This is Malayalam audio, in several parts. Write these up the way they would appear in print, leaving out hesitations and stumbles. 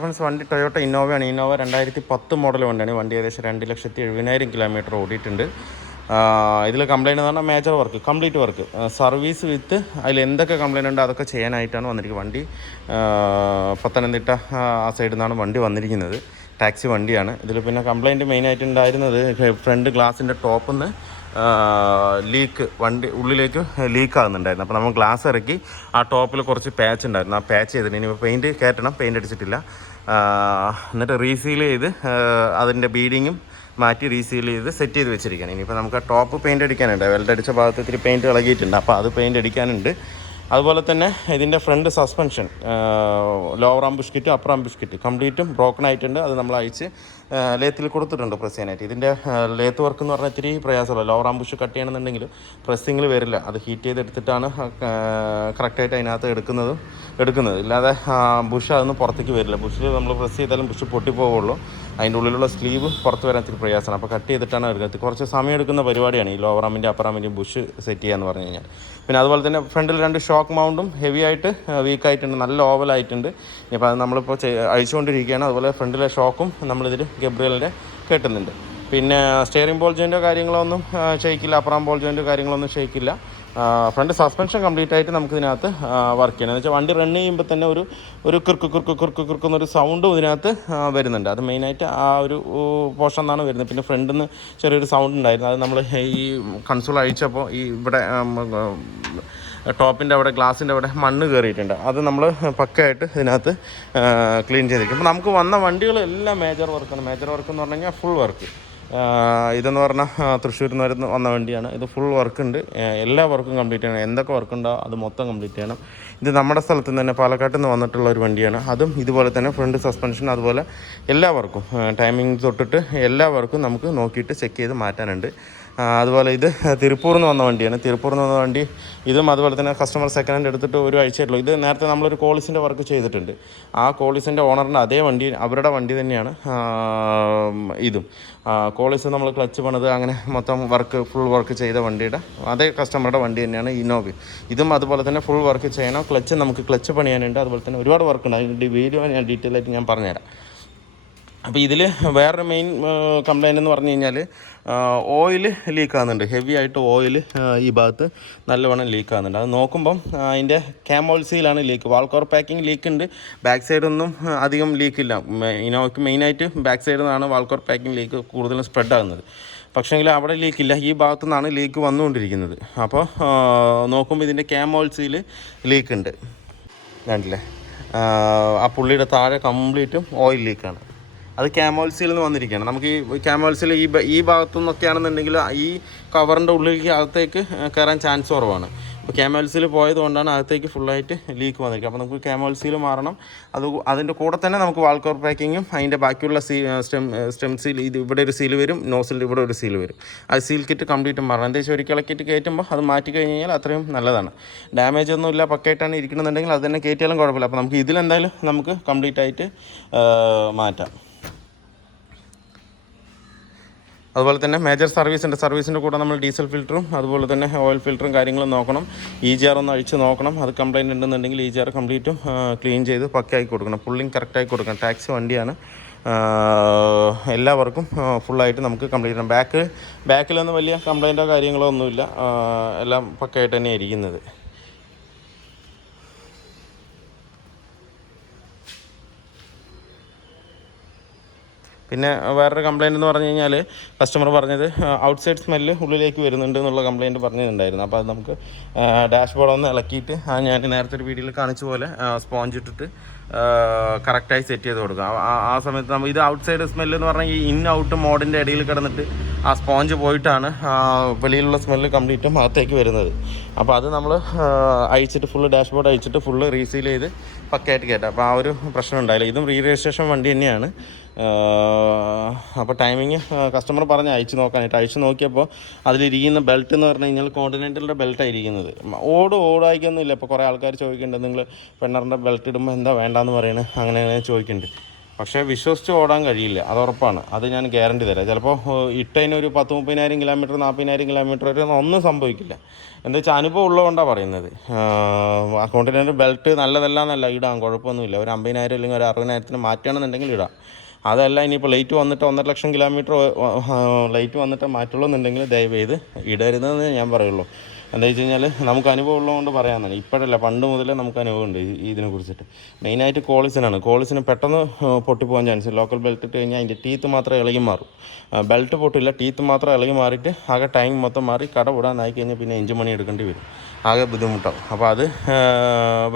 ഫ്രണ്ട്സ്, വണ്ടി ടൊയോട്ട ഇന്നോവയാണ്. ഇന്നോവ 2010 മോഡൽ വണ്ടിയാണ്. വണ്ടി ഏകദേശം 2,70,000 കിലോമീറ്റർ ഓടിയിട്ടുണ്ട്. ഇതിൽ കംപ്ലയിൻ്റ് എന്ന് പറഞ്ഞാൽ major work, complete work, service with അതിൽ എന്തൊക്കെ കംപ്ലയിൻ്റ് ഉണ്ട് അതൊക്കെ ചെയ്യാനായിട്ടാണ് വന്നിരിക്കുന്നത്. വണ്ടി പത്തനംതിട്ട ആ സൈഡിൽ നിന്നാണ് വണ്ടി വന്നിരിക്കുന്നത്. ടാക്സി വണ്ടിയാണ്. ഇതിൽ പിന്നെ കംപ്ലയിൻറ്റ് മെയിനായിട്ട് ഉണ്ടായിരുന്നത് ഫ്രണ്ട് ഗ്ലാസിൻ്റെ ടോപ്പിൽ നിന്ന് ലീക്ക്, വണ്ടി ഉള്ളിലേക്ക് ലീക്ക് ആകുന്നുണ്ടായിരുന്നു. അപ്പോൾ നമ്മൾ ഗ്ലാസ് ഇറക്കി ആ ടോപ്പിൽ കുറച്ച് പാച്ച് ഉണ്ടായിരുന്നു. ആ പാച്ച് ചെയ്തിട്ട് ഇനിയിപ്പോൾ പെയിൻറ്റ് കയറ്റണം, പെയിൻറ്റ് അടിച്ചിട്ടില്ല. എന്നിട്ട് റീസീൽ ചെയ്ത് അതിൻ്റെ ബീഡിങ്ങും മാറ്റി റീസീൽ ചെയ്ത് സെറ്റ് ചെയ്ത് വെച്ചിരിക്കുകയാണ്. ഇനിയിപ്പോൾ നമുക്ക് ആ ടോപ്പ് പെയിൻറ്റ് അടിക്കാനുണ്ട്. വെൽഡ് അടിച്ച ഭാഗത്ത് ഇത്തിരി പെയിൻറ്റ് ഇളകിയിട്ടുണ്ട്, അപ്പോൾ അത് പെയിൻറ്റ് അടിക്കാനുണ്ട്. അതുപോലെ തന്നെ ഇതിൻ്റെ ഫ്രണ്ട് സസ്പെൻഷൻ, ലോവർ ആം ബിസ്ക്കറ്റും അപ്പർ ആം ബിസ്ക്കറ്റ് കംപ്ലീറ്റും ബ്രോക്കൺ ആയിട്ടുണ്ട്. അത് നമ്മൾ അയച്ച് ലേത്തിൽ കൊടുത്തിട്ടുണ്ട് പ്രസ് ചെയ്യാനായിട്ട്. ഇതിൻ്റെ ലേത്ത് വർക്ക് എന്ന് പറഞ്ഞാൽ ഇത്തിരി പ്രയാസമുള്ള, ലോവർ ആം ബുഷ് കട്ട് ചെയ്യണമെന്നുണ്ടെങ്കിൽ പ്രസ്സിങ്ങിൽ വരില്ല. അത് ഹീറ്റ് ചെയ്തെടുത്തിട്ടാണ് കറക്റ്റായിട്ട് അതിനകത്ത് എടുക്കുന്നത്. ഇല്ലാതെ ബുഷ് അതൊന്നും പുറത്തേക്ക് വരില്ല. ബുഷിൽ നമ്മൾ പ്രസ് ചെയ്താലും ബുഷ് പൊട്ടിപ്പോവുള്ളൂ. അതിൻ്റെ ഉള്ളിലുള്ള സ്ലീവ് പുറത്ത് വരാൻ ഇത്തിരി പ്രയാസമാണ്. അപ്പോൾ കട്ട് ചെയ്തിട്ടാണ് എടുക്കുന്നത്. കുറച്ച് സമയം എടുക്കുന്ന പരിപാടിയാണ് ഈ ലോവർ ആമിൻ്റെ അപ്പർ ആമിൻ്റെയും ബുഷ് സെറ്റ് ചെയ്യാന്ന് പറഞ്ഞു കഴിഞ്ഞാൽ. പിന്നെ അതുപോലെ തന്നെ ഫ്രണ്ടിൽ 2 ഷോക്ക് മൗണ്ടും ഹെവി ആയിട്ട് വീക്കായിട്ടുണ്ട്, നല്ല ഓവലായിട്ടുണ്ട്. ഇപ്പോൾ അത് നമ്മളിപ്പോൾ അഴിച്ചുകൊണ്ടിരിക്കുകയാണ്. അതുപോലെ ഫ്രണ്ടിലെ ഷോക്കും നമ്മളിതിൽ ഗബ്രിയലിൻ്റെ കെട്ടുന്നുണ്ട്. പിന്നെ സ്റ്റിയറിംഗ് ബോൾ ജോയിൻ്റോ കാര്യങ്ങളൊന്നും ഷെയ്ക്കില്ല, അപ്പറാം ബോൾ ജോയിൻ്റോ കാര്യങ്ങളൊന്നും ഷെയ്ക്കില്ല. ഫ്രണ്ട് സസ്പെൻഷൻ കംപ്ലീറ്റ് ആയിട്ട് നമുക്കിതിനകത്ത് വർക്ക് ചെയ്യണം. എന്ന് വെച്ചാൽ വണ്ടി റൺ ചെയ്യുമ്പോൾ തന്നെ ഒരു കുറുക്കുന്നൊരു സൗണ്ടും ഇതിനകത്ത് വരുന്നുണ്ട്. അത് മെയിനായിട്ട് ആ ഒരു പോർഷൻ എന്നാണ് വരുന്നത്. പിന്നെ ഫ്രണ്ടിൽ നിന്ന് ചെറിയൊരു സൗണ്ട് ഉണ്ടായിരുന്നു. അത് നമ്മൾ ഈ കൺസോൾ അഴിച്ചപ്പോൾ ഈ ഇവിടെ ടോപ്പിൻ്റെ അവിടെ ഗ്ലാസിൻ്റെ അവിടെ മണ്ണ് കയറിയിട്ടുണ്ട്. അത് നമ്മൾ പക്കയായിട്ട് ഇതിനകത്ത് ക്ലീൻ ചെയ്തിരിക്കും. അപ്പോൾ നമുക്ക് വന്ന വണ്ടികളെല്ലാം മേജർ വർക്കാണ്. മേജർ വർക്ക് എന്ന് പറഞ്ഞു കഴിഞ്ഞാൽ ഫുൾ വർക്ക്. ഇതെന്ന് പറഞ്ഞാൽ തൃശ്ശൂരിൽ നിന്ന് വന്ന വണ്ടിയാണ്. ഇത് ഫുൾ വർക്കുണ്ട്. എല്ലാ വർക്കും കംപ്ലീറ്റ് ചെയ്യണം. എന്തൊക്കെ വർക്കുണ്ടോ അത് മൊത്തം കംപ്ലീറ്റ് ചെയ്യണം. ഇത് നമ്മുടെ സ്ഥലത്ത് നിന്ന് തന്നെ, പാലക്കാട്ടിൽ നിന്ന് വന്നിട്ടുള്ള ഒരു വണ്ടിയാണ്. അതും ഇതുപോലെ തന്നെ ഫ്രണ്ട് സസ്പെൻഷൻ അതുപോലെ എല്ലാ വർക്കും, ടൈമിംഗ് തൊട്ടിട്ട് എല്ലാ വർക്കും നമുക്ക് നോക്കിയിട്ട് ചെക്ക് ചെയ്ത് മാറ്റാനുണ്ട്. അതുപോലെ ഇത് തിരുപ്പൂരിൽ നിന്ന് വന്ന വണ്ടിയാണ്. തിരുപ്പൂരിൽ നിന്ന് വന്ന വണ്ടി ഇതും അതുപോലെ തന്നെ കസ്റ്റമർ സെക്കൻഡ് ഹാൻഡ് എടുത്തിട്ട് ഒരു ആഴ്ചയായിട്ടുള്ളൂ. ഇത് നേരത്തെ നമ്മളൊരു കോളിസിൻ്റെ വർക്ക് ചെയ്തിട്ടുണ്ട്. ആ കോളിസിൻ്റെ ഓണറിൻ്റെ അതേ വണ്ടി, അവരുടെ വണ്ടി തന്നെയാണ് ഇതും. കോളിസ് നമ്മൾ ക്ലച്ച് പണിത് അങ്ങനെ മൊത്തം ഫുൾ വർക്ക് ചെയ്ത വണ്ടിയുടെ അതേ കസ്റ്റമറുടെ വണ്ടി തന്നെയാണ് ഇന്നോവ. ഇതും അതുപോലെ തന്നെ ഫുൾ വർക്ക് ചെയ്യണം. ക്ലച്ച് പണിയാനുണ്ട്. അതുപോലെ തന്നെ ഒരുപാട് വർക്കുണ്ട്. അതിൻ്റെ വീഡിയോ ഞാൻ ഡീറ്റെയിൽ ആയിട്ട് ഞാൻ പറഞ്ഞുതരാം. അപ്പോൾ ഇതിൽ വേറൊരു മെയിൻ കംപ്ലയിൻ്റ് എന്ന് പറഞ്ഞു കഴിഞ്ഞാൽ ഓയിൽ ലീക്ക് ആകുന്നുണ്ട്. ഹെവി ആയിട്ട് ഓയിൽ ഈ ഭാഗത്ത് നല്ലവണ്ണം ലീക്ക് ആകുന്നുണ്ട്. അത് നോക്കുമ്പം അതിൻ്റെ ക്യാമോൾ സീലാണ് ലീക്ക്. വാൾക്കോർ പാക്കിംഗ് ലീക്ക് ഉണ്ട്. ബാക്ക് സൈഡൊന്നും അധികം ലീക്കില്ല. ഇന്നോവയ്ക്ക് മെയിനായിട്ട് ബാക്ക് സൈഡിൽ നിന്നാണ് വാൾക്കോർ പാക്കിംഗ് ലീക്ക് കൂടുതലും സ്പ്രെഡ് ആകുന്നത്. പക്ഷേങ്കിൽ അവിടെ ലീക്കില്ല, ഈ ഭാഗത്തു നിന്നാണ് ലീക്ക് വന്നുകൊണ്ടിരിക്കുന്നത്. അപ്പോൾ നോക്കുമ്പോൾ ഇതിൻ്റെ ക്യാമോൾ സീൽ ലീക്ക് ഉണ്ട്. കണ്ടില്ലേ, ആ പുള്ളിയുടെ താഴെ കംപ്ലീറ്റും ഓയിൽ ലീക്കാണ്. അത് ക്യാമോൾസിൽ നിന്ന് വന്നിരിക്കുകയാണ്. നമുക്ക് ഈ ക്യാമോൾസിൽ ഈ ഭാഗത്തു നിന്നൊക്കെയാണെന്നുണ്ടെങ്കിൽ ഈ കവറിൻ്റെ ഉള്ളിലേക്ക് അകത്തേക്ക് കയറാൻ ചാൻസ് കുറവാണ്. അപ്പോൾ ക്യാമോൾസിൽ പോയത് കൊണ്ടാണ് അകത്തേക്ക് ഫുള്ളായിട്ട് ലീക്ക് വന്നിരിക്കുക. അപ്പോൾ നമുക്ക് ക്യാമോൾസിൽ മാറണം. അതിൻ്റെ കൂടെ തന്നെ നമുക്ക് വാൾക്കോർ പാക്കിങ്ങും അതിൻ്റെ ബാക്കിയുള്ള സ്റ്റെം സീൽ, ഇത് ഇവിടെ ഒരു സീൽ വരും, നോസിൽ ഇവിടെ ഒരു സീൽ വരും. ആ സീൽ കിറ്റ് കംപ്ലീറ്റ് മാറണം. എന്താ ഒരു ഇളക്കിയിട്ട് കയറ്റുമ്പോൾ അത് മാറ്റി കഴിഞ്ഞ് കഴിഞ്ഞാൽ അത്രയും നല്ലതാണ്. ഡാമേജ് ഒന്നും ഇല്ല, പക്കയായിട്ടാണ് ഇരിക്കണമെന്നുണ്ടെങ്കിൽ അത് തന്നെ കയറ്റിയാലും കുഴപ്പമില്ല. അപ്പോൾ നമുക്ക് ഇതിലെന്തായാലും നമുക്ക് കംപ്ലീറ്റ് ആയിട്ട് മാറ്റാം. അതുപോലെ തന്നെ മേജർ സർവീസിൻ്റെ കൂടെ നമ്മൾ ഡീസൽ ഫിൽറ്ററും അതുപോലെ തന്നെ ഓയിൽ ഫിൽറ്ററും കാര്യങ്ങളും നോക്കണം. EGR ഒന്ന് അഴിച്ച് നോക്കണം. അത് കംപ്ലയിൻ്റ് ഉണ്ടെന്നുണ്ടെങ്കിൽ EGR കംപ്ലീറ്റും ക്ലീൻ ചെയ്ത് പക്കയാക്കി കൊടുക്കണം. പുള്ളിങ് കറക്റ്റായി കൊടുക്കണം. ടാക്സി വണ്ടിയാണ്. എല്ലാവർക്കും ഫുള്ളായിട്ട് നമുക്ക് കംപ്ലീറ്റ് ചെയ്യണം. ബാക്കിലൊന്നും വലിയ കംപ്ലയിൻറ്റോ കാര്യങ്ങളോ ഒന്നുമില്ല. എല്ലാം പക്കയായിട്ട് തന്നെയാണ് ഇരിക്കുന്നത്. പിന്നെ വേറൊരു കംപ്ലയിൻ്റ് എന്ന് പറഞ്ഞു കഴിഞ്ഞാൽ കസ്റ്റമർ പറഞ്ഞത് ഔട്ട്സൈഡ് സ്മെല്ല് ഉള്ളിലേക്ക് വരുന്നുണ്ട് എന്നുള്ള കംപ്ലയിൻറ്റ് പറഞ്ഞിട്ടുണ്ടായിരുന്നു. അപ്പോൾ അത് നമുക്ക് ഡാഷ്ബോർഡ് ഒന്ന് ഇളക്കിയിട്ട് ഞാൻ നേരത്തെ ഒരു വീഡിയോയിൽ കാണിച്ച പോലെ സ്പോഞ്ച് ഇട്ടിട്ട് കറക്റ്റായി സെറ്റ് ചെയ്ത് കൊടുക്കുക. ആ സമയത്ത് നമ്മൾ ഇത് ഔട്ട്സൈഡ് സ്മെല്ല് എന്ന് പറഞ്ഞാൽ ഈ ഇൻ ഔട്ട് മോഡിൻ്റെ ഇടയിൽ കിടന്നിട്ട് ആ സ്പോഞ്ച് പോയിട്ടാണ് വെളിയിലുള്ള സ്മെല്ല് കംപ്ലീറ്റും അകത്തേക്ക് വരുന്നത്. അപ്പോൾ അത് നമ്മൾ അഴിച്ചിട്ട് ഫുള്ള് ഡാഷ്ബോർഡ് അഴിച്ചിട്ട് ഫുള്ള് റീസീൽ ചെയ്ത് പക്കയായിട്ട് കയറ്റാം. അപ്പോൾ ആ ഒരു പ്രശ്നം ഉണ്ടായില്ല. ഇതും രജിസ്ട്രേഷൻ വണ്ടി തന്നെയാണ്. അപ്പോൾ ടൈമിങ് കസ്റ്റമർ പറഞ്ഞ് അഴിച്ച് നോക്കിയപ്പോൾ അതിലിരിക്കുന്ന ബെൽറ്റ് എന്ന് പറഞ്ഞു കഴിഞ്ഞാൽ കോണ്ടിനെൻ്റലിൻ്റെ ബെൽറ്റാണ് ഇരിക്കുന്നത്. ഓടായിക്കൊന്നുമില്ല. ഇപ്പോൾ കുറേ ആൾക്കാർ ചോദിക്കുന്നുണ്ട്, നിങ്ങൾ പെണ്ണറിൻ്റെ ബെൽറ്റ് ഇടുമ്പോൾ എന്താ വേണ്ടാന്ന് പറയുന്നത്, അങ്ങനെ ചോദിക്കുന്നുണ്ട്. പക്ഷേ വിശ്വസിച്ച് ഓടാൻ കഴിയില്ല, അത് ഉറപ്പാണ്. അത് ഞാൻ ഗ്യാരണ്ടി തരാം. ചിലപ്പോൾ ഇട്ടതിനൊരു 10-30,000 കിലോമീറ്റർ 40,000 കിലോമീറ്റർ വരെ ഒന്നും സംഭവിക്കില്ല. എന്താ വെച്ചാൽ അനുഭവം ഉള്ളതുകൊണ്ടാണ് പറയുന്നത്. കോണ്ടിനെൻ്റൽ ബെൽറ്റ് നല്ലതല്ല എന്നല്ല, ഇടാം, കുഴപ്പമൊന്നുമില്ല. ഒരു 50,000 അല്ലെങ്കിൽ ഒരു 60,000 മാറ്റുകയാണെന്നുണ്ടെങ്കിൽ ഇടാം. അതല്ല ഇനിയിപ്പോൾ ലൈറ്റ് വന്നിട്ട് 1.5 ലക്ഷം കിലോമീറ്റർ ലൈറ്റ് വന്നിട്ട് മാറ്റുള്ളൂ എന്നുണ്ടെങ്കിൽ ദയവ് ചെയ്ത് ഇടരുതെന്ന് ഞാൻ പറയുള്ളൂ. എന്താ വെച്ച് കഴിഞ്ഞാൽ നമുക്ക് അനുഭവം ഉള്ളതുകൊണ്ട് പറയാമെന്നാണ്. ഇപ്പോഴല്ല, പണ്ട് മുതലേ നമുക്ക് അനുഭവമുണ്ട് ഇതിനെ കുറിച്ചിട്ട്. മെയിനായിട്ട് കോളിസിന് പെട്ടെന്ന് പൊട്ടിപ്പോകാൻ ചാൻസ്. ലോക്കൽ ബെൽറ്റ് ഇട്ട് കഴിഞ്ഞാൽ അതിൻ്റെ ടീത്ത് മാത്രം ഇളകി മാറും. ബെൽറ്റ് പൊട്ടില്ല, ടീത്ത് മാത്രം ഇളകി മാറിയിട്ട് ആകെ ടൈം മൊത്തം മാറി കട വിടാനായി കഴിഞ്ഞാൽ പിന്നെ എഞ്ചിൻ പണി എടുക്കേണ്ടി വരും, ആകെ ബുദ്ധിമുട്ടാവും. അപ്പോൾ അത്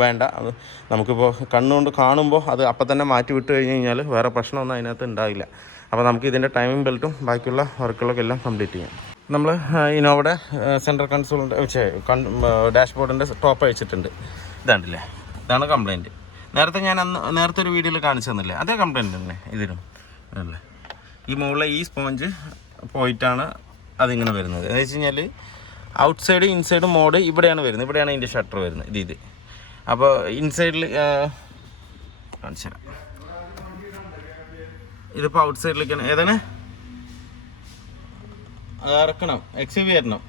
വേണ്ട. അത് നമുക്കിപ്പോൾ കണ്ണുകൊണ്ട് കാണുമ്പോൾ അത് അപ്പം തന്നെ മാറ്റി വിട്ട് കഴിഞ്ഞ് കഴിഞ്ഞാൽ വേറെ പ്രശ്നമൊന്നും അതിനകത്ത് ഉണ്ടാവില്ല. അപ്പോൾ നമുക്ക് ഇതിൻ്റെ ടൈമിംഗ് ബെൽറ്റും ബാക്കിയുള്ള വർക്കുകളൊക്കെ എല്ലാം കംപ്ലീറ്റ് ചെയ്യാം. നമ്മൾ ഇന്നോവയുടെ സെൻട്രൽ കൺസോളിൻ്റെ ഡാഷ്ബോർഡിൻ്റെ ടോപ്പ് അഴിച്ചിട്ടുണ്ട്. ഇതാണ്ടില്ലേ, ഇതാണ് കംപ്ലയിൻറ്റ്. നേരത്തെ ഒരു വീഡിയോയിൽ കാണിച്ചു തന്നില്ലേ, അതേ കംപ്ലയിൻറ്റ് തന്നെ ഇതിനും അല്ലേ. ഈ മുകളിലെ ഈ സ്പോഞ്ച് പോയിട്ടാണ് അതിങ്ങനെ വരുന്നത്. എന്ന് വെച്ച് കഴിഞ്ഞാൽ ഔട്ട് സൈഡ് ഇൻസൈഡ് മോഡ് ഇവിടെയാണ് വരുന്നത്. ഇവിടെയാണ് ഇതിൻ്റെ ഷട്ടർ വരുന്നത്. ഇത് അപ്പോൾ ഇൻസൈഡിൽ കാണിച്ചു തരാം. ഇതിപ്പോൾ ഔട്ട് സൈഡിലേക്കാണ്. ഏതാണ് ഇറക്കണം, XUV വരണം.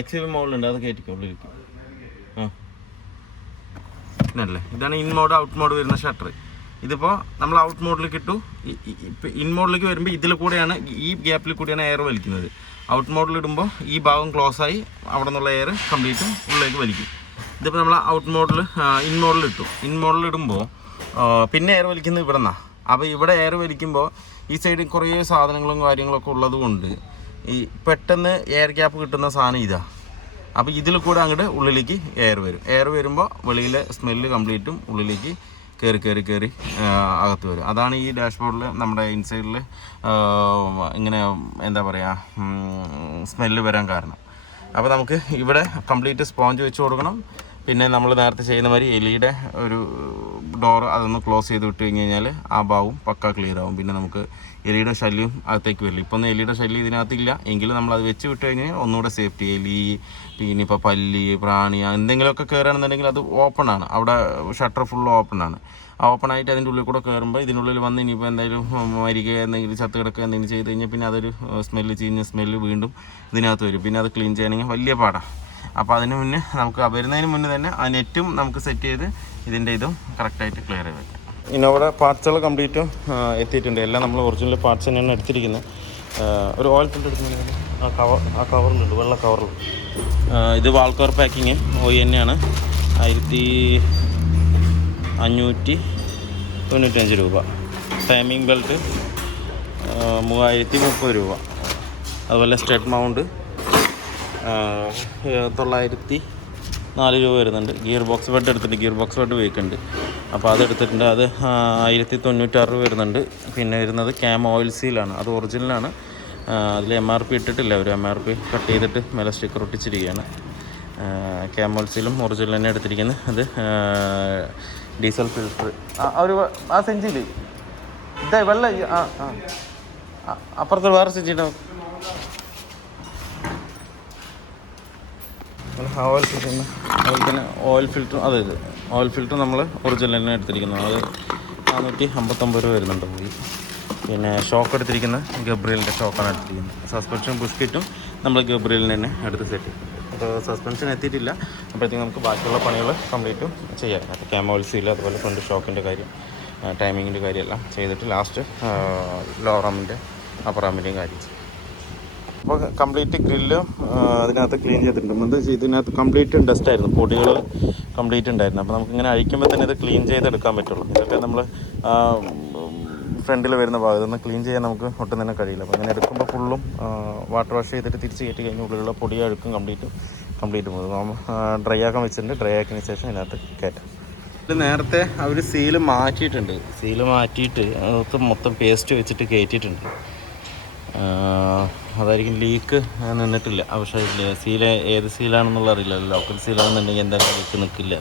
XUV മോഡലുണ്ട്, അത് കയറ്റിക്കോളിരിക്കും. ഇതല്ലേ, ഇതാണ് ഇൻ മോഡ് ഔട്ട് മോഡ് വരുന്ന ഷട്ടർ. ഇതിപ്പോൾ നമ്മൾ ഔട്ട് മോഡിലേക്ക് ഇട്ടു. ഇൻ മോഡിലേക്ക് വരുമ്പോൾ ഇതിൽ കൂടെയാണ്, ഈ ഗ്യാപ്പിൽ കൂടിയാണ് എയർ വലിക്കുന്നത്. ഔട്ട് മോഡിലിടുമ്പോൾ ഈ ഭാഗം ക്ലോസ് ആയി അവിടെ നിന്നുള്ള എയർ കംപ്ലീറ്റും ഉള്ളിലേക്ക് വലിക്കും. ഇതിപ്പോൾ നമ്മൾ ഔട്ട് മോഡിൽ ഇൻ മോഡിലിട്ടു. ഇൻ മോഡിലിടുമ്പോൾ പിന്നെ എയർ വലിക്കുന്നത് ഇവിടെ നിന്നാണ്. അപ്പോൾ ഇവിടെ എയർ വലിക്കുമ്പോൾ ഈ സൈഡിൽ കുറേ സാധനങ്ങളും കാര്യങ്ങളൊക്കെ ഉള്ളത് കൊണ്ട് ഈ പെട്ടെന്ന് എയർ ഗ്യാപ്പ് കിട്ടുന്ന സാധനം ഇതാണ്. അപ്പോൾ ഇതിൽ കൂടെ അങ്ങോട്ട് ഉള്ളിലേക്ക് എയർ വരും. എയർ വരുമ്പോൾ വെളിയിലെ സ്മെല്ല് കംപ്ലീറ്റും ഉള്ളിലേക്ക് കയറി അകത്ത് വരും. അതാണ് ഈ ഡാഷ്ബോർഡിൽ നമ്മുടെ ഇൻസൈഡിൽ ഇങ്ങനെ എന്താ പറയുക സ്മെല്ല് വരാൻ കാരണം. അപ്പോൾ നമുക്ക് ഇവിടെ കംപ്ലീറ്റ് സ്പോഞ്ച് വെച്ച് കൊടുക്കണം. പിന്നെ നമ്മൾ നേരത്തെ ചെയ്യുന്ന മാതിരി എലിയുടെ ഒരു ഡോർ അതൊന്ന് ക്ലോസ് ചെയ്ത് വിട്ട് കഴിഞ്ഞ് കഴിഞ്ഞാൽ ആ ഭാഗവും പക്ക ക്ലിയർ ആവും. പിന്നെ നമുക്ക് എലിയുടെ ശല്യം അകത്തേക്ക് വരില്ല. ഇപ്പോൾ ഒന്നും എലിയുടെ ശല്യം ഇതിനകത്തില്ല, എങ്കിലും നമ്മളത് വെച്ച് വിട്ട് കഴിഞ്ഞാൽ ഒന്നുകൂടെ സേഫ്റ്റി. എലി പിന്നെ ഇപ്പോൾ പല്ലി പ്രാണി എന്തെങ്കിലുമൊക്കെ കയറുകയാണെന്നുണ്ടെങ്കിൽ അത് ഓപ്പണാണ്. അവിടെ ഷട്ടർ ഫുൾ ഓപ്പണാണ്. ആ ഓപ്പണായിട്ട് അതിൻ്റെ ഉള്ളിൽ കൂടെ കയറുമ്പോൾ ഇതിനുള്ളിൽ വന്ന് ഇനിയിപ്പോൾ എന്തായാലും മരിക്കുക എന്തെങ്കിലും ചത്ത് കിടക്കുക എന്തെങ്കിലും ചെയ്ത് കഴിഞ്ഞാൽ പിന്നെ അതൊരു ചീഞ്ഞ സ്മെല്ല് വീണ്ടും ഇതിനകത്ത് വരും. പിന്നെ അത് ക്ലീൻ ചെയ്യണമെങ്കിൽ വലിയ പാടാണ്. അപ്പോൾ അതിന് മുന്നേ നമുക്ക് വരുന്നതിന് മുന്നേ തന്നെ ആ നെറ്റും നമുക്ക് സെറ്റ് ചെയ്ത് ഇതിൻ്റെ ഇതും കറക്റ്റായിട്ട് ക്ലിയർ ചെയ്ത് വയ്ക്കാം. ഇന്നോവയുടെ പാർട്സുകൾ കംപ്ലീറ്റും എത്തിയിട്ടുണ്ട്. എല്ലാം നമ്മൾ ഒറിജിനൽ പാർട്സ് തന്നെയാണ് എടുത്തിരിക്കുന്നത്. ഒരു ഓയിൽ ഫിൽറ്റർ എടുക്കുന്നത് ആ കവറിലുണ്ട്, വെള്ള കവറിൽ. ഇത് വാൾ കവർ പാക്കിങ് തന്നെയാണ്. 1595 രൂപ. ടൈമിംഗ് ബെൽറ്റ് 3030 രൂപ. അതുപോലെ സ്റ്റഡ് മൗണ്ട് 904 രൂപ വരുന്നുണ്ട്. ഗിയർ ബോക്സ് ബെഡ് എടുത്തിട്ടുണ്ട്, ഗിയർ ബോക്സ് ബെഡ് ഉപയോഗിക്കുന്നുണ്ട്. അപ്പോൾ അതെടുത്തിട്ടുണ്ട്. അത് 1096 രൂപ വരുന്നുണ്ട്. പിന്നെ വരുന്നത് ക്യാം ഓയിൽ സീലാണ്, അത് ഒറിജിനലാണ്. അതിൽ MRP ഇട്ടിട്ടില്ല, ഒരു MRP കട്ട് ചെയ്തിട്ട് മേലെ സ്റ്റിക്കർ ഒട്ടിച്ചിരിക്കുകയാണ്. ക്യാം ഓയിൽ സീലും ഒറിജിനൽ തന്നെ എടുത്തിരിക്കുന്നത്. അത് ഡീസൽ ഫിൽറ്റർ ആ സെഞ്ചിയിൽ ഇതാ വെള്ള അപ്പുറത്ത് വേറെ സെഞ്ചിണ്ടാവും. ഓയിൽ ഫിൽറ്ററിന് അതുപോലെ തന്നെ ഓയിൽ ഫിൽറ്റർ ഓയിൽ ഫിൽറ്റർ നമ്മൾ ഒറിജിനൽ തന്നെ എടുത്തിരിക്കുന്നത്. അത് 459 രൂപ വരുന്നുണ്ട് പോയി. പിന്നെ ഷോക്ക് എടുത്തിരിക്കുന്നത് ഗബ്രിയലിൻ്റെ ഷോക്കാണ് എടുത്തിരിക്കുന്നത്. സസ്പെൻഷൻ പുഷ്കിറ്റും നമ്മൾ ഗബ്രിയലിന് തന്നെ എടുത്ത് സെറ്റ് ചെയ്യും. അപ്പോൾ സസ്പെൻഷൻ എത്തിയിട്ടില്ല, അപ്പോഴത്തേക്കും നമുക്ക് ബാക്കിയുള്ള പണികൾ കംപ്ലീറ്റും ചെയ്യാം. അത് ക്യാം ഓയിൽ സീൽ, അതുപോലെ ഫ്രണ്ട് ഷോക്കിൻ്റെ കാര്യം, ടൈമിങ്ങിൻ്റെ കാര്യമെല്ലാം ചെയ്തിട്ട് ലാസ്റ്റ് ലോവർ ആമിൻ്റെ അപ്പർ ആമിൻ്റെയും കാര്യം ചെയ്യും. അപ്പോൾ കംപ്ലീറ്റ് ഗ്രില്ല് അതിനകത്ത് ക്ലീൻ ചെയ്തിട്ടുണ്ട്. എന്താ വെച്ചാൽ ഇതിനകത്ത് കംപ്ലീറ്റ് ഡസ്റ്റായിരുന്നു, പൊടികൾ കംപ്ലീറ്റ് ഉണ്ടായിരുന്നു. അപ്പോൾ നമുക്കിങ്ങനെ അഴിക്കുമ്പോൾ തന്നെ ഇത് ക്ലീൻ ചെയ്തെടുക്കാൻ പറ്റുള്ളൂ. ഇതൊക്കെ നമ്മൾ ഫ്രണ്ടിൽ വരുന്ന ഭാഗം ഇതൊന്നും ക്ലീൻ ചെയ്യാൻ നമുക്ക് ഒട്ടും തന്നെ കഴിയില്ല. അപ്പോൾ അങ്ങനെ എടുക്കുമ്പോൾ ഫുള്ളും വാട്ടർ വാഷ് ചെയ്തിട്ട് തിരിച്ച് കയറ്റി കഴിഞ്ഞ് ഉള്ളിലുള്ള പൊടി അഴുക്കും കംപ്ലീറ്റ് പോകും. ഡ്രൈ ആക്കാൻ വെച്ചിട്ടുണ്ട്. ഡ്രൈ ആക്കിയതിന് ശേഷം ഇതിനകത്ത് കയറ്റാം. ഇത് നേരത്തെ അവർ സീല് മാറ്റിയിട്ടുണ്ട്. സീല് മാറ്റിയിട്ട് അത് മൊത്തം പേസ്റ്റ് വെച്ചിട്ട് കയറ്റിയിട്ടുണ്ട്. അതായിരിക്കും ലീക്ക് നിന്നിട്ടില്ല. പക്ഷേ സീല ഏത് സീലാണെന്നുള്ള അറിയില്ല. ലോക്കൽ സീലാണെന്നുണ്ടെങ്കിൽ എന്തായാലും ലീക്ക് നിൽക്കില്ല.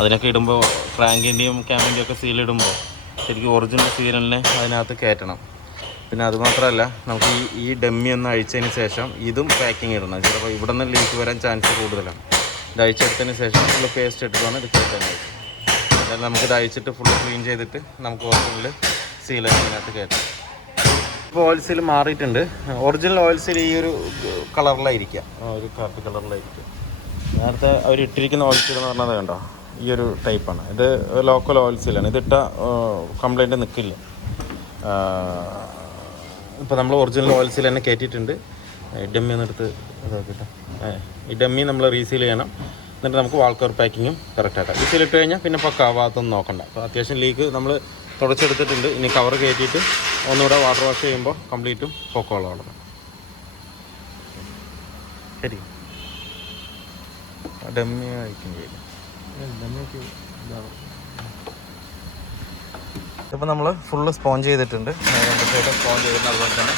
അതിനൊക്കെ ഇടുമ്പോൾ ക്രാങ്കിൻ്റെയും ക്യാമിൻ്റെയും ഒക്കെ സീലിടുമ്പോൾ ശരിക്കും ഒറിജിനൽ സീലിനെ അതിനകത്ത് കയറ്റണം. പിന്നെ അതുമാത്രമല്ല, നമുക്ക് ഈ ഡമ്മി ഒന്ന് അഴിച്ചതിന് ശേഷം ഇതും പാക്കിങ് ഇടണം. ചിലപ്പോൾ ഇവിടെ നിന്ന് ലീക്ക് വരാൻ ചാൻസ് കൂടുതലാണ്. ഇത് അഴിച്ചെടുത്തതിന് ശേഷം നമ്മൾ പേസ്റ്റ് ഇട്ടിട്ടാണ് ഇത് കയറ്റാനായിട്ട്. എന്തായാലും നമുക്കിത് അയച്ചിട്ട് ഫുള്ള് ക്ലീൻ ചെയ്തിട്ട് നമുക്ക് ഒറിജിനൽ സീലതിനകത്ത് കയറ്റാം. ഇപ്പോൾ ഓയിൽ സീൽ മാറിയിട്ടുണ്ട്. ഒറിജിനൽ ഓയിൽ സീൽ ഈ ഒരു കളറിലായിരിക്കുക, ഒരു കാപ്പി കളറിലായിരിക്കുക. നേരത്തെ അവർ ഇട്ടിരിക്കുന്ന ഓയിൽ സീൽ എന്ന് പറഞ്ഞത് കണ്ടോ, ഈ ഒരു ടൈപ്പാണ്. ഇത് ലോക്കൽ ഓയിൽ സീലാണ്. ഇതിട്ട കംപ്ലൈൻറ്റ് നിൽക്കില്ല. ഇപ്പോൾ നമ്മൾ ഒറിജിനൽ ഓയിൽ സീൽ തന്നെ കയറ്റിയിട്ടുണ്ട്. ഡമ്മി ഒന്നെടുത്ത് ഇതാക്കിയിട്ട് ഈ ഡമ്മി നമ്മൾ റീസീൽ ചെയ്യണം. എന്നിട്ട് നമുക്ക് വാൾ കവർ പാക്കിങ്ങും കറക്റ്റാക്കാം. ഈ സീലിട്ട് കഴിഞ്ഞാൽ പിന്നെ ഭാഗത്തൊന്നും നോക്കണ്ട. അപ്പോൾ അത്യാവശ്യം ലീക്ക് നമ്മൾ തുടച്ചെടുത്തിട്ടുണ്ട്. ഇനി കവർ കയറ്റിയിട്ട് ഒന്നുകൂടെ വാട്ടർ വാഷ് ചെയ്യുമ്പോൾ കംപ്ലീറ്റും പൊക്കോളം അവിടെ. ശരി, ഡമ്മി അയക്കും ചെയ്യില്ല. ഡമ്മിക്ക് ഇതാണ്. ഇപ്പോൾ നമ്മൾ ഫുള്ള് സ്പോഞ്ച് ചെയ്തിട്ടുണ്ട്. രണ്ട് സൈഡ് സ്പോഞ്ച് ചെയ്തിട്ടുണ്ട്. അതുപോലെ തന്നെ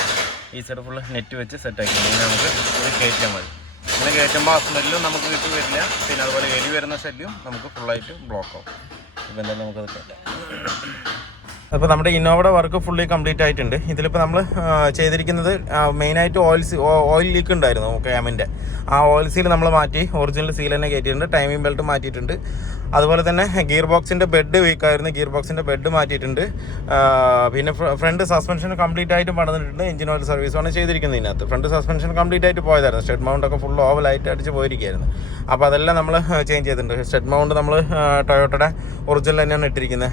ഈ സൈഡ് ഫുള്ള് നെറ്റ് വെച്ച് സെറ്റാക്കി ഇങ്ങനെ നമുക്ക് ഇത് കയറ്റാൻ മതി. ഇങ്ങനെ കയറ്റുമ്പോൾ ആ സ്മെല്ലും നമുക്ക് കിട്ടി വരില്ല. പിന്നെ അതുപോലെ എലി വരുന്ന ശല്യം നമുക്ക് ഫുള്ളായിട്ട് ബ്ലോക്ക് ആവും. ഇപ്പം എന്തായാലും നമുക്കത് കയറ്റാം. അപ്പോൾ നമ്മുടെ ഇന്നോവയുടെ വർക്ക് ഫുള്ളി കംപ്ലീറ്റ് ആയിട്ടുണ്ട്. ഇതിലിപ്പോൾ നമ്മൾ ചെയ്തിരിക്കുന്നത് മെയിനായിട്ട് ഓയിൽ ലീക്ക് ഉണ്ടായിരുന്നു ക്യാമിൻ്റെ. ആ ഓയിൽ സീൽ നമ്മൾ മാറ്റി ഒറിജിനൽ സീൽ തന്നെ കയറ്റിയിട്ടുണ്ട്. ടൈമിംഗ് ബെൽറ്റ് മാറ്റിയിട്ടുണ്ട്. അതുപോലെ തന്നെ ഗിയർ ബോക്സിൻ്റെ ബെഡ് വീക്കായിരുന്നു, ഗിയർ ബോക്സിൻ്റെ ബെഡ് മാറ്റിയിട്ടുണ്ട്. പിന്നെ ഫ്രണ്ട് സസ്പെൻഷൻ കംപ്ലീറ്റ് ആയിട്ട് പണിതിട്ടുണ്ട്. എഞ്ചിൻ ഓയിൽ സർവീസാണ് ചെയ്തിരിക്കുന്നത്. ഇതിനകത്ത് ഫ്രണ്ട് സസ്പെൻഷൻ കംപ്ലീറ്റ് ആയിട്ട് പോയതായിരുന്നു. സ്റ്റെഡ് മൗണ്ടൊക്കെ ഫുൾ ഓവലായിട്ട് അടിച്ച് പോയിരിക്കുകയായിരുന്നു. അപ്പോൾ അതെല്ലാം നമ്മൾ ചേഞ്ച് ചെയ്തിട്ടുണ്ട്. സ്റ്റെഡ് മൗണ്ട് നമ്മൾ ടൊയോട്ടയുടെ ഒറിജിനൽ തന്നെയാണ് ഇട്ടിരിക്കുന്നത്.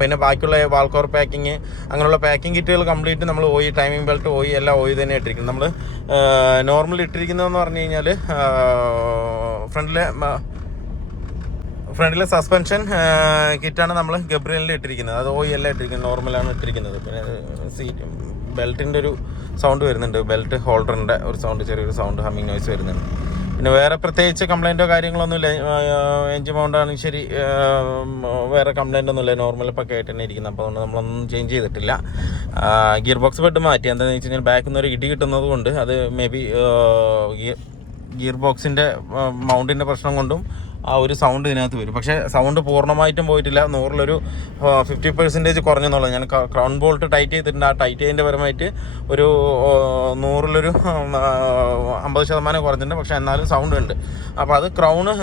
പിന്നെ ബാക്കിയുള്ള വാൾ കവർ പാക്കിങ് അങ്ങനെയുള്ള പാക്കിംഗ് കിറ്റുകൾ കംപ്ലീറ്റ് നമ്മൾ ഓയി, ടൈമിംഗ് ബെൽറ്റ് ഓയി, എല്ലാം ഓയി തന്നെ ഇട്ടിരിക്കുന്നത്. നമ്മൾ നോർമൽ ഇട്ടിരിക്കുന്നതെന്ന് പറഞ്ഞു കഴിഞ്ഞാൽ ഫ്രണ്ടിലെ സസ്പെൻഷൻ കിറ്റാണ് നമ്മൾ ഗബ്രിയലിൽ ഇട്ടിരിക്കുന്നത്. അത് ഓയി എല്ലാം ഇട്ടിരിക്കുന്നത്, നോർമലാണ് ഇട്ടിരിക്കുന്നത്. പിന്നെ സീറ്റ് ബെൽറ്റിൻ്റെ ഒരു സൗണ്ട് വരുന്നുണ്ട്, ബെൽറ്റ് ഹോൾഡറിൻ്റെ ഒരു സൗണ്ട്, ചെറിയൊരു സൗണ്ട് ഹമ്മിങ് നോയ്സ് വരുന്നുണ്ട്. പിന്നെ വേറെ പ്രത്യേകിച്ച് കംപ്ലൈൻറ്റോ കാര്യങ്ങളൊന്നുമില്ല. എഞ്ചിൻ മൗണ്ടാണെങ്കിൽ ശരി, വേറെ കംപ്ലൈൻ്റ് ഒന്നുമില്ല. നോർമൽ പക്ക ആയിട്ട് തന്നെ ഇരിക്കുന്നത്. അപ്പോൾ അതുകൊണ്ട് നമ്മളൊന്നും ചേഞ്ച് ചെയ്തിട്ടില്ല. ഗിയർ ബോക്സ് ബെഡ് മാറ്റി. എന്താണെന്ന് വെച്ച് കഴിഞ്ഞാൽ ബാക്കിൽ നിന്ന് ഒരു ഇടി കിട്ടുന്നത് കൊണ്ട് അത് മേ ബി ഗിയർ ബോക്സിൻ്റെ മൗണ്ടിൻ്റെ പ്രശ്നം കൊണ്ടും ആ ഒരു സൗണ്ട് ഇതിനകത്ത് വരും. പക്ഷേ സൗണ്ട് പൂർണ്ണമായിട്ടും പോയിട്ടില്ല. 100-ലൊരു 50% കുറഞ്ഞെന്നുള്ളത്. ഞാൻ ക്രൗൺ ബോൾട്ട് ടൈറ്റ് ചെയ്തിട്ടുണ്ട്. ആ ടൈറ്റ് ചെയ്തതിൻ്റെ പരമായിട്ട് ഒരു 100-ലൊരു 50% കുറഞ്ഞിട്ടുണ്ട്. പക്ഷേ എന്നാലും സൗണ്ട് ഉണ്ട്. അപ്പോൾ അത് ക്രൗണ്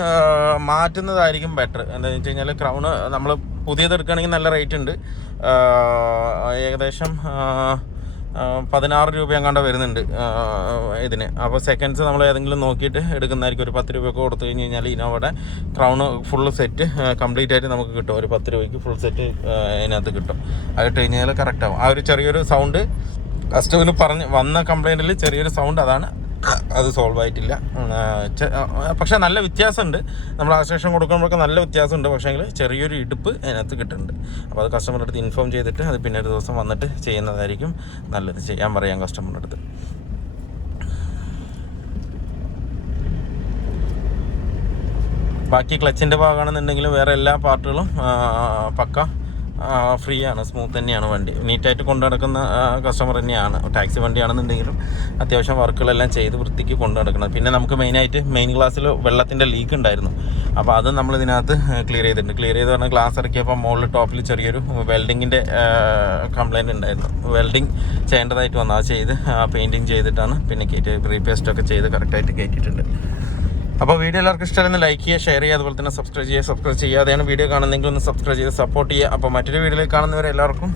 മാറ്റുന്നതായിരിക്കും ബെറ്റർ. എന്താണെന്ന് വെച്ച് കഴിഞ്ഞാൽ ക്രൗണ് നമ്മൾ പുതിയത് എടുക്കുകയാണെങ്കിൽ നല്ല റേറ്റ് ഉണ്ട്. ഏകദേശം 16 രൂപ എങ്ങാണ്ട് വരുന്നുണ്ട് ഇതിന്. അപ്പോൾ സെക്കൻഡ്സ് നമ്മൾ ഏതെങ്കിലും നോക്കിയിട്ട് എടുക്കുന്നതായിരിക്കും. ഒരു 10 രൂപയൊക്കെ കൊടുത്തു കഴിഞ്ഞ് കഴിഞ്ഞാൽ ഇന്നോവയുടെ ക്രൗണ് ഫുള്ള് സെറ്റ് കംപ്ലീറ്റ് ആയിട്ട് നമുക്ക് കിട്ടും. ഒരു 10 രൂപയ്ക്ക് ഫുൾ സെറ്റ് അതിനകത്ത് കിട്ടും. അത് ഇട്ട് കഴിഞ്ഞാൽ കറക്റ്റ് ആവും. ആ ഒരു ചെറിയൊരു സൗണ്ട് കസ്റ്റമറിന് വന്ന കംപ്ലൈൻറ്റിൽ ചെറിയൊരു സൗണ്ട്, അതാണ് അത് സോൾവ് ആയിട്ടില്ല. പക്ഷേ നല്ല വ്യത്യാസമുണ്ട്. നമ്മൾ ആശേഷം കൊടുക്കുമ്പോഴൊക്കെ നല്ല വ്യത്യാസമുണ്ട്. പക്ഷേങ്കിൽ ചെറിയൊരു ഇടുപ്പ് അതിനകത്ത് കിട്ടുന്നുണ്ട്. അപ്പോൾ അത് കസ്റ്റമറുടെ അടുത്ത് ഇൻഫോം ചെയ്തിട്ട് അത് പിന്നെ ഒരു ദിവസം വന്നിട്ട് ചെയ്യുന്നതായിരിക്കും നല്ലത്. ചെയ്യാൻ പറയാം കസ്റ്റമറുടെ അടുത്ത്. ബാക്കി ക്ലച്ചിൻ്റെ ഭാഗമാണെന്നുണ്ടെങ്കിലും വേറെ എല്ലാ പാർട്ടുകളും പക്ക ഫ്രീ ആണ്, സ്മൂത്ത് തന്നെയാണ്. വണ്ടി നീറ്റായിട്ട് കൊണ്ടു നടക്കുന്ന കസ്റ്റമർ തന്നെയാണ്. ടാക്സി വണ്ടിയാണെന്നുണ്ടെങ്കിലും അത്യാവശ്യം വർക്കുകളെല്ലാം ചെയ്ത് വൃത്തിക്ക് കൊണ്ടു നടക്കുന്നത്. പിന്നെ നമുക്ക് മെയിനായിട്ട് മെയിൻ ഗ്ലാസ്സിൽ വെള്ളത്തിൻ്റെ ലീക്ക് ഉണ്ടായിരുന്നു. അപ്പോൾ അത് നമ്മൾ ഇതിനകത്ത് ക്ലിയർ ചെയ്തിട്ടുണ്ട്. ക്ലിയർ ചെയ്ത് പറഞ്ഞാൽ ഗ്ലാസ് ഇറക്കിയപ്പോൾ മുകളിൽ ടോപ്പിൽ ചെറിയൊരു വെൽഡിങ്ങിൻ്റെ കംപ്ലയിൻറ്റ് ഉണ്ടായിരുന്നു. വെൽഡിങ് ചെയ്യേണ്ടതായിട്ട് വന്നു. അത് ചെയ്ത് പെയിൻറ്റിങ് ചെയ്തിട്ടാണ് പിന്നെ കയറ്റി റീപേസ്റ്റൊക്കെ ചെയ്ത് കറക്റ്റായിട്ട് കയറ്റിയിട്ടുണ്ട്. അപ്പോൾ വീഡിയോ എല്ലാവർക്കും ഇഷ്ടമായിരുന്നു ലൈക്ക് ചെയ്യുക, ഷെയർ ചെയ്യുക, അതുപോലെ തന്നെ സബ്സ്ക്രൈബ് ചെയ്യാതെയാണ് വീഡിയോ കാണുന്നെങ്കിൽ ഒന്ന് സബ്സ്ക്രൈബ് ചെയ്ത് സപ്പോർട്ട് ചെയ്യുക. അപ്പോൾ മറ്റൊരു വീഡിയോയിൽ കാണുന്നവരെ എല്ലാവർക്കും